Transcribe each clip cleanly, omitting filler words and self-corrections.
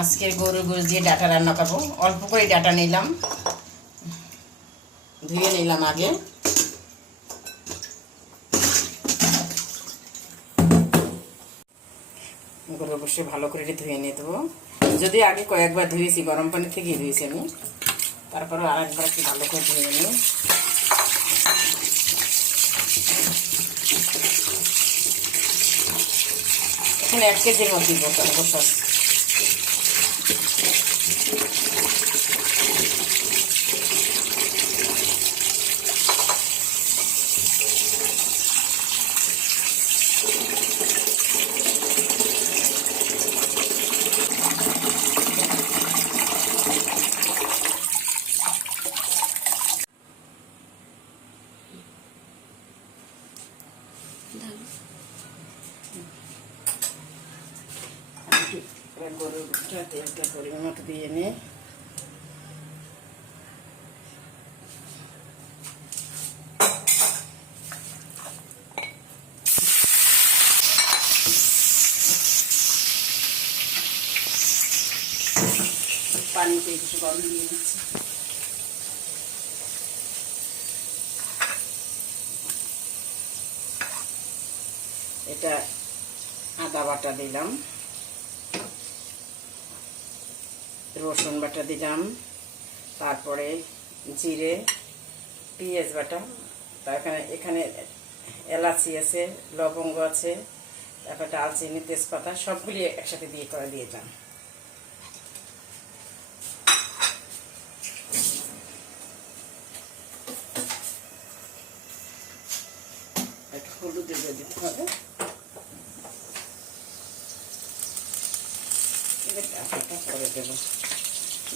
আজকে গরুর গোশ দিয়ে ডাটা রান্না করবো। অল্প করে ডাটা নিলাম, ধুয়ে নিলাম আগে। গরুর গোশে ভালো করে ধুয়ে নিয়ে দেবো। যদি আগে কয়েকবার ধুয়েছি, গরম পানি থেকেই ধুয়েছি আমি, তারপরে আরেকবার একটু ভালো করে ধুয়ে নিই। এখানে 1 কেজির মতো গোশ আছে। গরুর গোশটা তেলটা পরিমাণ মতো দিয়ে নিয়ে পানিতে একটু গরম দিয়ে দিচ্ছি। এটা আদা বাটা দিলাম, রসুন বাটা দিলাম, তারপরে জিরে, পেঁয়াজ বাটা, তারপরে এখানে এলাচি আছে, লবঙ্গ আছে, তারপরে দালচিনি, তেজপাতা সবগুলি একসাথে দিয়ে করে দিয়েছিলাম। একটু হলুদ দিয়ে দিতে হবে। পরে দেবো,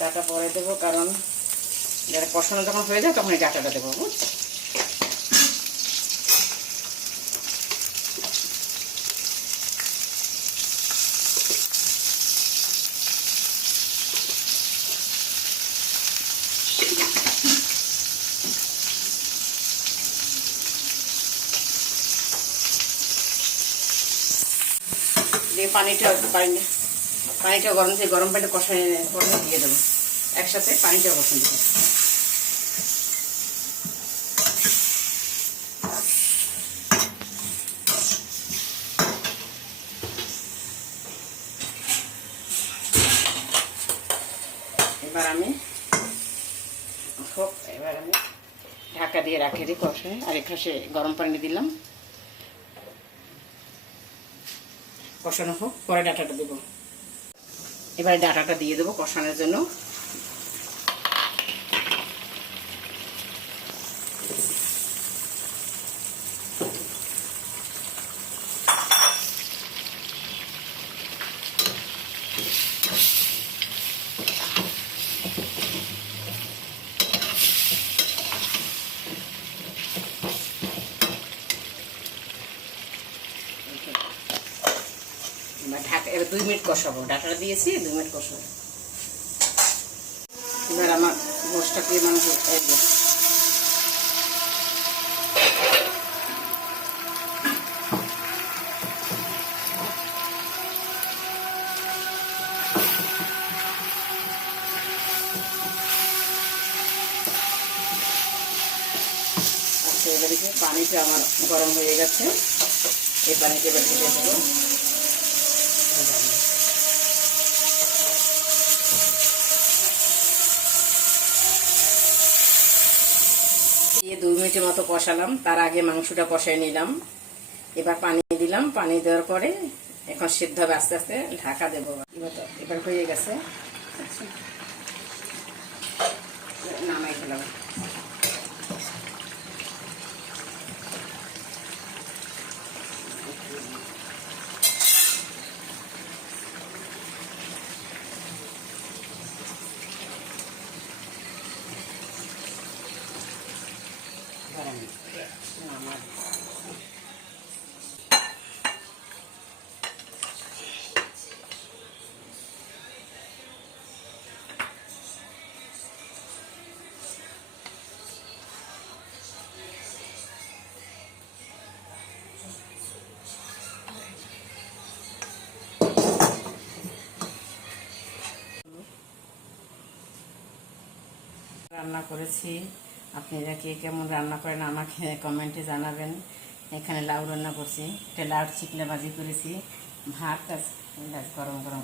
ডাটা পরে দেবো, কারণ যারা কষানো যখন হয়ে যায় তখন এই ডাটাটা দেবো। দিয়ে পানিটা গরম থেকে গরম পানিটা কষাই করে দিয়ে দেবো একসাথে, পানিটা বসিয়ে দেবো। এবার আমি ঢাকা দিয়ে রাখি দিই কষাই, আর এখানে গরম পানি দিলাম। কষানো হোক, পরে ডাটাটা দেবো। এবার ডাটাটা দিয়ে দেবো কষানোর জন্য। ঢাকা এবার 2 মিনিট কষাবো, ডাটাটা দিয়েছি, 2 মিনিট কষাবো। এবার আমার গোশটা দিয়ে মানুষ আচ্ছা, এবার দেখে পানিটা আমার গরম হয়ে গেছে। এই পানিটা এবার ঢেলে দেবো। দিয়ে 2 মিনিটের মতো কষালাম, তার আগে মাংসটা কষাই নিলাম। এবার পানি দিলাম, পানি দেওয়ার পরে এখন সিদ্ধ হবে, আস্তে আস্তে ঢাকা দেবো। এবার হয়ে গেছে, নামাই ফেলাম। আমার রান্না করেছি, আপনারা কে কেমন রান্না করেন আমাকে কমেন্টে জানাবেন। এখানে লাউ রান্না করছি, একটা লাউ চিকনা ভাজি করেছি, ভাত গরম গরম